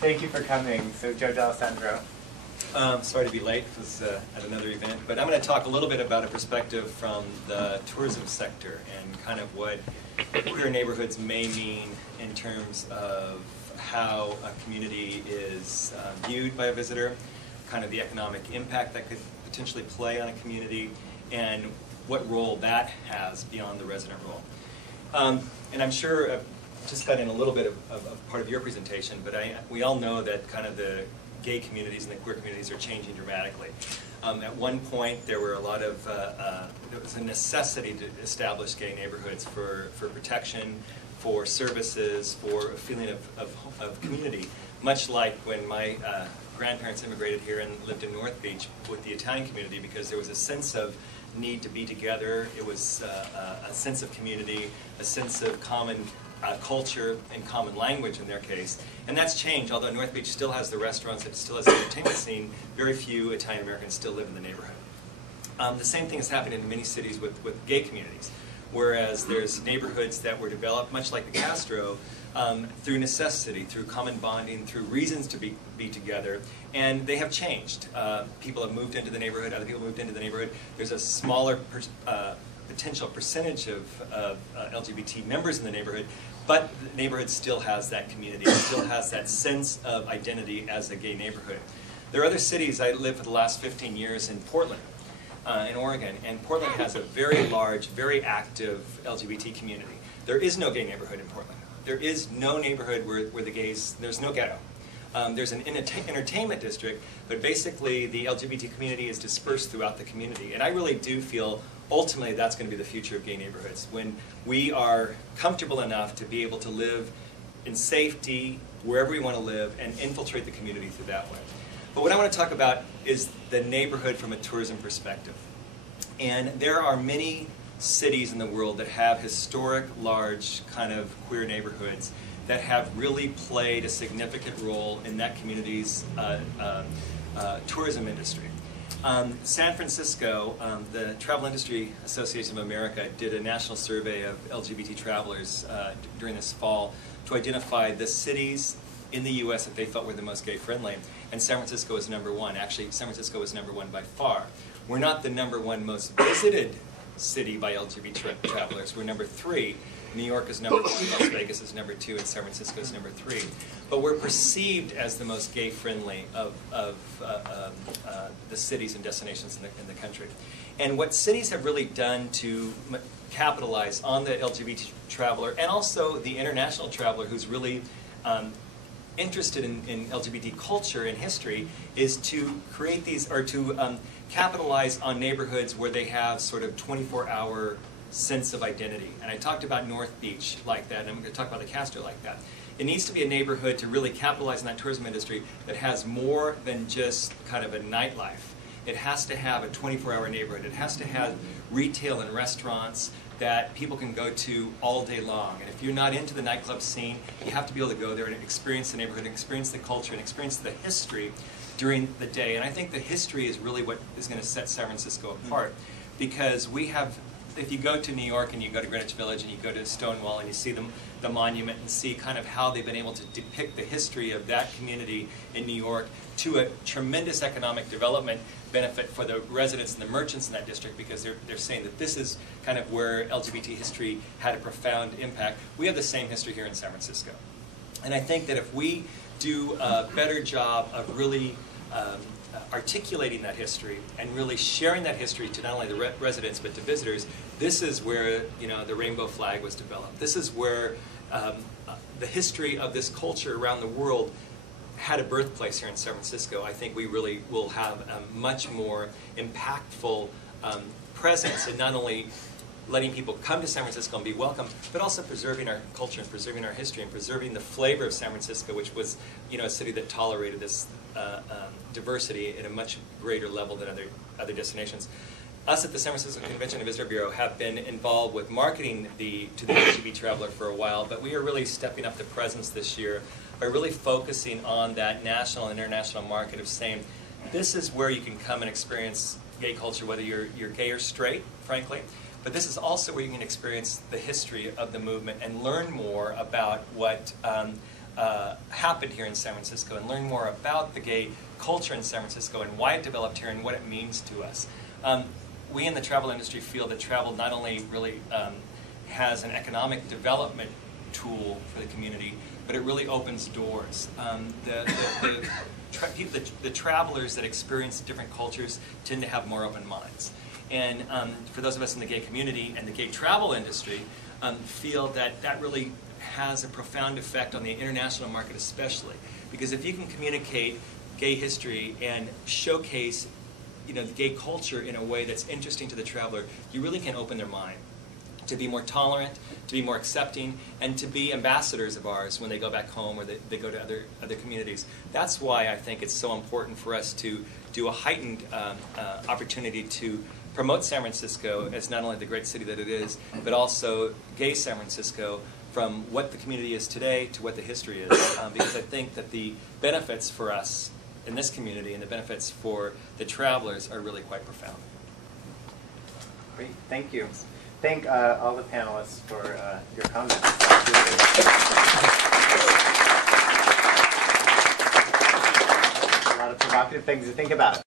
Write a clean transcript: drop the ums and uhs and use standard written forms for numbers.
Thank you for coming. So, Joe D'Alessandro. Sorry to be late, I was at another event, but I'm going to talk a little bit about a perspective from the tourism sector and kind of what queer neighborhoods may mean in terms of how a community is viewed by a visitor, kind of the economic impact that could potentially play on a community, and what role that has beyond the resident role. And I'm sure I've just got in a little bit of part of your presentation, but we all know that kind of the gay communities and the queer communities are changing dramatically. At one point, there were a lot of, there was a necessity to establish gay neighborhoods for protection, for services, for a feeling of community, much like when my grandparents immigrated here and lived in North Beach with the Italian community, because there was a sense of need to be together. It was a sense of community, a sense of common culture and common language in their case. And that's changed. Although North Beach still has the restaurants, it still has the entertainment scene, very few Italian Americans still live in the neighborhood. The same thing is happening in many cities with gay communities, whereas there's neighborhoods that were developed, much like the Castro, through necessity, through common bonding, through reasons to be together, and they have changed. People have moved into the neighborhood, other people moved into the neighborhood. There's a smaller potential percentage of LGBT members in the neighborhood, but the neighborhood still has that community, it still has that sense of identity as a gay neighborhood. There are other cities. I lived for the last 15 years in Portland, in Oregon, and Portland has a very large, very active LGBT community. There is no gay neighborhood in Portland. There is no neighborhood where the gays, there's no ghetto. There's an entertainment district, but basically the LGBT community is dispersed throughout the community. And I really do feel ultimately that's going to be the future of gay neighborhoods, when we are comfortable enough to be able to live in safety wherever we want to live and infiltrate the community through that way. But what I want to talk about is the neighborhood from a tourism perspective. And there are many cities in the world that have historic, large kind of queer neighborhoods that have really played a significant role in that community's tourism industry. San Francisco, the Travel Industry Association of America did a national survey of LGBT travelers during this fall to identify the cities in the U.S. that they felt were the most gay-friendly, and San Francisco is number one. Actually, San Francisco is number one by far. We're not the number one most visited city by LGBT travelers. We're number 3. New York is number 2, Las Vegas is number 2, and San Francisco is number 3. But we're perceived as the most gay-friendly of the cities and destinations in the country. And what cities have really done to capitalize on the LGBT traveler, and also the international traveler who's really interested in LGBT culture and history, is to create these, or to capitalize on neighborhoods where they have sort of 24-hour sense of identity. And I talked about North Beach like that, and I'm going to talk about the Castro like that. It needs to be a neighborhood to really capitalize on that tourism industry that has more than just kind of a nightlife. It has to have a 24-hour neighborhood. It has to have retail and restaurants that people can go to all day long. And if you're not into the nightclub scene, you have to be able to go there and experience the neighborhood, and experience the culture, and experience the history during the day. And I think the history is really what is going to set San Francisco apart, because we have, if you go to New York and you go to Greenwich Village and you go to Stonewall and you see the monument and see kind of how they've been able to depict the history of that community in New York to a tremendous economic development benefit for the residents and the merchants in that district, because they're saying that this is kind of where LGBT history had a profound impact. We have the same history here in San Francisco. And I think that if we do a better job of really articulating that history and really sharing that history to not only the residents but to visitors, this is where, you know, the rainbow flag was developed. This is where the history of this culture around the world had a birthplace here in San Francisco. I think we really will have a much more impactful presence in not only letting people come to San Francisco and be welcome, but also preserving our culture and preserving our history and preserving the flavor of San Francisco, which was, you know, a city that tolerated this diversity at a much greater level than other destinations. Us at the San Francisco Convention and Visitor Bureau have been involved with marketing to the LGBT traveler for a while, but we are really stepping up the presence this year by really focusing on that national and international market of saying, this is where you can come and experience gay culture, whether you're gay or straight, frankly. But this is also where you can experience the history of the movement and learn more about what happened here in San Francisco and learn more about the gay culture in San Francisco and why it developed here and what it means to us. We in the travel industry feel that travel not only really has an economic development tool for the community, but it really opens doors. The travelers that experience different cultures tend to have more open minds. And for those of us in the gay community and the gay travel industry, feel that that really has a profound effect on the international market especially. Because if you can communicate gay history and showcase the gay culture in a way that's interesting to the traveler, you really can open their mind to be more tolerant, to be more accepting, and to be ambassadors of ours when they go back home or they go to other communities. That's why I think it's so important for us to do a heightened opportunity to promote San Francisco as not only the great city that it is, but also gay San Francisco, from what the community is today to what the history is. Because I think that the benefits for us in this community and the benefits for the travelers are really quite profound. Great, thank you. Thank all the panelists for your comments. A lot of provocative things to think about.